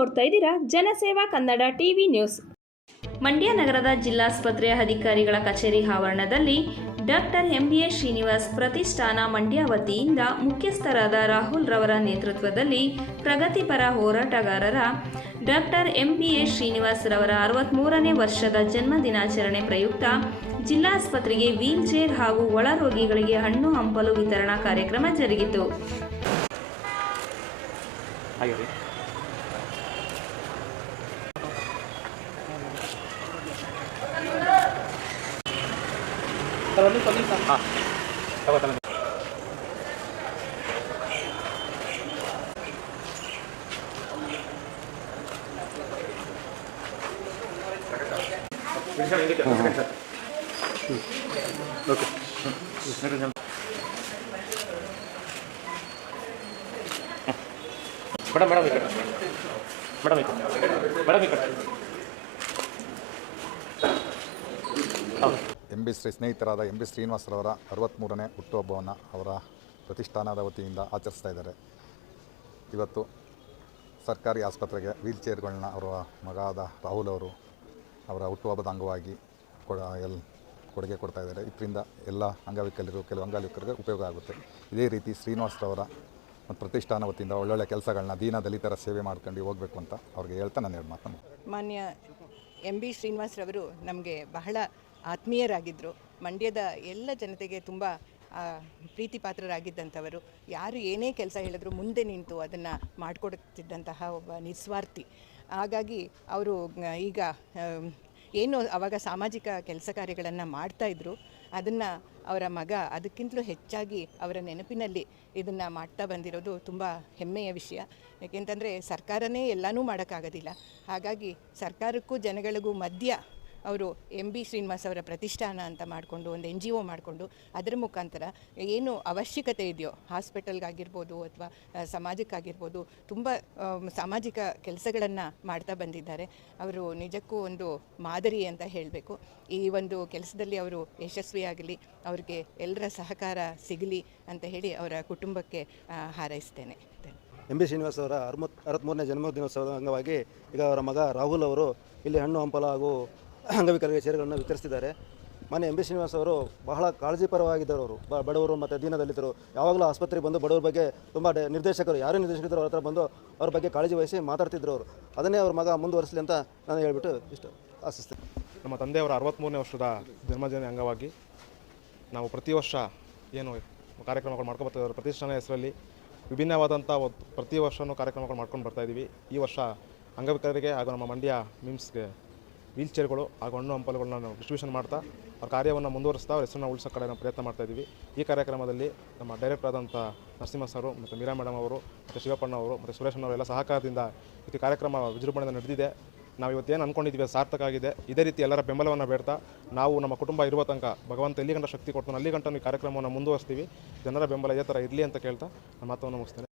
ನೋಡ್ತಾ ಇದ್ದೀರಾ ಜನಸೇವಾ ಕನ್ನಡ ಟಿವಿ ನ್ಯೂಸ್. ಮಂಡ್ಯ ನಗರದ ಜಿಲ್ಲಾಸ್ಪತ್ರೆಯ ಅಧಿಕಾರಿಗಳ ಕಚೇರಿ ಆವರಣದಲ್ಲಿ ಡಾಕ್ಟರ್ ಎಂಬಿಎ ಶ್ರೀನಿವಾಸ್ ಪ್ರತಿಷ್ಠಾನ ಮಂಡ್ಯ ವತಿಯಿಂದ ಮುಖ್ಯಸ್ಥರಾದ ರಾಹುಲ್ ರವರ ನೇತೃತ್ವದಲ್ಲಿ ಪ್ರಗತಿಪರ ಹೋರಾಟಗಾರರ ಡಾಕ್ಟರ್ ಎಂಬಿಎ ಶ್ರೀನಿವಾಸ್ ರವರ 63ನೇ ವರ್ಷದ ಜನ್ಮ ದಿನಾಚರಣೆ ಪ್ರಯುಕ್ತ ಜಿಲ್ಲಾಸ್ಪತ್ರೆಗೆ ವೀಲ್ ಚೇರ್ ಹಾಗೂ ಒಳ ರೋಗಿಗಳಿಗೆ ಹಣ್ಣು ಹಂಪಲು ವಿತರಣಾ ಕಾರ್ಯಕ್ರಮ ಜರುಗಿತು. ಸ್ನೇಹಿತರಾದ ಎಂ ಬಿ ಶ್ರೀನಿವಾಸರವರ 63ನೇ ಹುಟ್ಟುಹಬ್ಬವನ್ನು ಅವರ ಪ್ರತಿಷ್ಠಾನದ ವತಿಯಿಂದ ಆಚರಿಸ್ತಾ ಇದ್ದಾರೆ. ಇವತ್ತು ಸರ್ಕಾರಿ ಆಸ್ಪತ್ರೆಗೆ ವೀಲ್ ಚೇರ್ಗಳನ್ನ ಅವರ ಮಗಾದ ರಾಹುಲ್ ಅವರು ಅವರ ಹುಟ್ಟುಹಬ್ಬದ ಅಂಗವಾಗಿ ಕೊಡುಗೆ ಕೊಡ್ತಾ ಇದ್ದಾರೆ. ಇದರಿಂದ ಎಲ್ಲ ಅಂಗವಿಕಲರು, ಕೆಲವು ಅಂಗವಿಕಲರಿಗೆ ಉಪಯೋಗ ಆಗುತ್ತೆ. ಇದೇ ರೀತಿ ಶ್ರೀನಿವಾಸರವರ ಪ್ರತಿಷ್ಠಾನ ವತಿಯಿಂದ ಒಳ್ಳೊಳ್ಳೆ ಕೆಲಸಗಳನ್ನ ದೀನ ದಲಿತರ ಸೇವೆ ಮಾಡ್ಕೊಂಡು ಹೋಗಬೇಕು ಅಂತ ಅವ್ರಿಗೆ ಹೇಳ್ತಾ ನಾನು ಎರಡು ಮಾತನ್ನು. ಮಾನ್ಯ ಎಂ ಬಿ ಶ್ರೀನಿವಾಸರವರು ನಮಗೆ ಬಹಳ ಆತ್ಮೀಯರಾಗಿದ್ದರು. ಮಂಡ್ಯದ ಎಲ್ಲ ಜನತೆಗೆ ತುಂಬ ಪ್ರೀತಿ ಪಾತ್ರರಾಗಿದ್ದಂಥವರು. ಯಾರು ಏನೇ ಕೆಲಸ ಹೇಳಿದ್ರು ಮುಂದೆ ನಿಂತು ಅದನ್ನು ಮಾಡಿಕೊಡುತ್ತಿದ್ದಂತಹ ಒಬ್ಬ ನಿಸ್ವಾರ್ಥಿ. ಹಾಗಾಗಿ ಅವರು ಈಗ ಏನು ಆವಾಗ ಸಾಮಾಜಿಕ ಕೆಲಸ ಕಾರ್ಯಗಳನ್ನು ಮಾಡ್ತಾಯಿದ್ರು, ಅದನ್ನು ಅವರ ಮಗ ಅದಕ್ಕಿಂತಲೂ ಹೆಚ್ಚಾಗಿ ಅವರ ನೆನಪಿನಲ್ಲಿ ಇದನ್ನು ಮಾಡ್ತಾ ಬಂದಿರೋದು ತುಂಬ ಹೆಮ್ಮೆಯ ವಿಷಯ. ಏಕೆಂತಂದರೆ ಸರ್ಕಾರನೇ ಎಲ್ಲನೂ ಮಾಡೋಕ್ಕಾಗೋದಿಲ್ಲ. ಹಾಗಾಗಿ ಸರ್ಕಾರಕ್ಕೂ ಜನಗಳಿಗೂ ಮಧ್ಯ ಅವರು ಎಂ ಬಿ ಶ್ರೀನಿವಾಸ್ ಅವರ ಪ್ರತಿಷ್ಠಾನ ಅಂತ ಮಾಡಿಕೊಂಡು ಒಂದು NGO ಮಾಡಿಕೊಂಡು ಅದರ ಮುಖಾಂತರ ಏನು ಅವಶ್ಯಕತೆ ಇದೆಯೋ ಹಾಸ್ಪಿಟಲ್ಗಾಗಿರ್ಬೋದು ಅಥವಾ ಸಮಾಜಕ್ಕಾಗಿರ್ಬೋದು ತುಂಬ ಸಾಮಾಜಿಕ ಕೆಲಸಗಳನ್ನು ಮಾಡ್ತಾ ಬಂದಿದ್ದಾರೆ. ಅವರು ನಿಜಕ್ಕೂ ಒಂದು ಮಾದರಿ ಅಂತ ಹೇಳಬೇಕು. ಈ ಒಂದು ಕೆಲಸದಲ್ಲಿ ಅವರು ಯಶಸ್ವಿಯಾಗಲಿ, ಅವ್ರಿಗೆ ಎಲ್ಲರ ಸಹಕಾರ ಸಿಗಲಿ ಅಂತ ಹೇಳಿ ಅವರ ಕುಟುಂಬಕ್ಕೆ ಹಾರೈಸ್ತೇನೆ. ಎಂ ಬಿ ಶ್ರೀನಿವಾಸ್ ಅವರ 63ನೇ ಜನ್ಮದಿನೋತ್ಸವದ ಅಂಗವಾಗಿ ಈಗ ಅವರ ಮಗ ರಾಹುಲ್ ಅವರು ಇಲ್ಲಿ ಹಣ್ಣು ಹಂಪಲ ಹಾಗೂ ಅಂಗವಿಕಲರಿಗೆ ಚೇರುಗಳನ್ನು ವಿತರಿಸಿದ್ದಾರೆ. ಮೊನ್ನೆ ಎಂ ಬಿ ಶ್ರೀನಿವಾಸ್ ಅವರು ಬಹಳ ಕಾಳಜಿಪರವಾಗಿದ್ದರು. ಅವರು ಬಡವರು ಮತ್ತು ದೀನದಲಿತರು ಯಾವಾಗಲೂ ಆಸ್ಪತ್ರೆಗೆ ಬಂದು ಬಡವರ ಬಗ್ಗೆ ತುಂಬ ನಿರ್ದೇಶಕರು ಯಾರೇ ನಿರ್ದೇಶಕರು ಅವ್ರ ಹತ್ರ ಬಂದು ಅವ್ರ ಬಗ್ಗೆ ಕಾಳಜಿ ವಹಿಸಿ ಮಾತಾಡ್ತಿದ್ರು ಅವರು. ಅದನ್ನೇ ಅವ್ರ ಮಗ ಮುಂದುವರಿಸಲಿ ಅಂತ ನಾನು ಹೇಳ್ಬಿಟ್ಟು ಇಷ್ಟು ಆಶಿಸ್ತೇನೆ. ನಮ್ಮ ತಂದೆಯವರ 63ನೇ ವರ್ಷದ ಜನ್ಮದಿನ ಅಂಗವಾಗಿ ನಾವು ಪ್ರತಿ ವರ್ಷ ಏನು ಕಾರ್ಯಕ್ರಮಗಳು ಮಾಡ್ಕೊಂಡು ಬರ್ತಾ ಇದ್ದಾರೆ. ಪ್ರತಿಷ್ಠಾನ ಹೆಸರಲ್ಲಿ ವಿಭಿನ್ನವಾದಂಥ ಪ್ರತಿ ವರ್ಷವೂ ಕಾರ್ಯಕ್ರಮಗಳು ಮಾಡ್ಕೊಂಡು ಬರ್ತಾಯಿದ್ದೀವಿ. ಈ ವರ್ಷ ಅಂಗವಿಕಲರಿಗೆ ಹಾಗೂ ನಮ್ಮ ಮಂಡ್ಯ ಮಿಮ್ಸ್ಗೆ ವೀಲ್ ಚೇರ್ಗಳು ಹಾಗೂ ಹಣ್ಣು ಹಂಪಲುಗಳನ್ನ ನಾವು ಡಿಸ್ಟ್ರಿಬ್ಯೂಷನ್ ಮಾಡ್ತಾ ಅವ್ರ ಕಾರ್ಯವನ್ನು ಮುಂದುವರಿಸ್ತಾ ಅವ್ರ ಹೆಸರನ್ನು ಉಳಿಸೋ ಕಡೆ ನಾವು ಪ್ರಯತ್ನ ಮಾಡ್ತಾಯಿದ್ದೀವಿ. ಈ ಕಾರ್ಯಕ್ರಮದಲ್ಲಿ ನಮ್ಮ ಡೈರೆಕ್ಟರ್ ಆದಂಥ ನರಸಿಂಹ ಸರ್ ಮತ್ತು ಮೀರಾ ಮೇಡಮ್ ಅವರು ಮತ್ತು ಶಿವಪ್ಪಣ್ಣ ಅವರು ಮತ್ತು ಸುರೇಶಣ್ಣ ಎಲ್ಲ ಸಹಕಾರದಿಂದ ಈ ಕಾರ್ಯಕ್ರಮ ವಿಜೃಂಭಣೆಯಿಂದ ನಡೆದಿದೆ. ನಾವು ಇವತ್ತೇನು ಅಂದ್ಕೊಂಡಿದ್ದೀವಿ ಸಾರ್ಥಕ ಆಗಿದೆ. ಇದೇ ರೀತಿ ಎಲ್ಲರ ಬೆಂಬಲವನ್ನು ಬೇಡ್ತಾ ನಾವು ನಮ್ಮ ಕುಟುಂಬ ಇರುವ ತನಕ ಭಗವಂತ ಎಲ್ಲಿ ಗಂಟ ಶಕ್ತಿ ಕೊಡ್ತಾನೆ ಅಲ್ಲಿ ಗಂಟ ಈ ಕಾರ್ಯಕ್ರಮವನ್ನು ಮುಂದುವರಿಸ್ತೀವಿ. ಜನರ ಬೆಂಬಲ ಇದೇ ಥರ ಇರಲಿ ಅಂತ ಕೇಳ್ತಾ ನನ್ನ ಮಾತನ್ನು ಮುಗಿಸ್ತೇನೆ.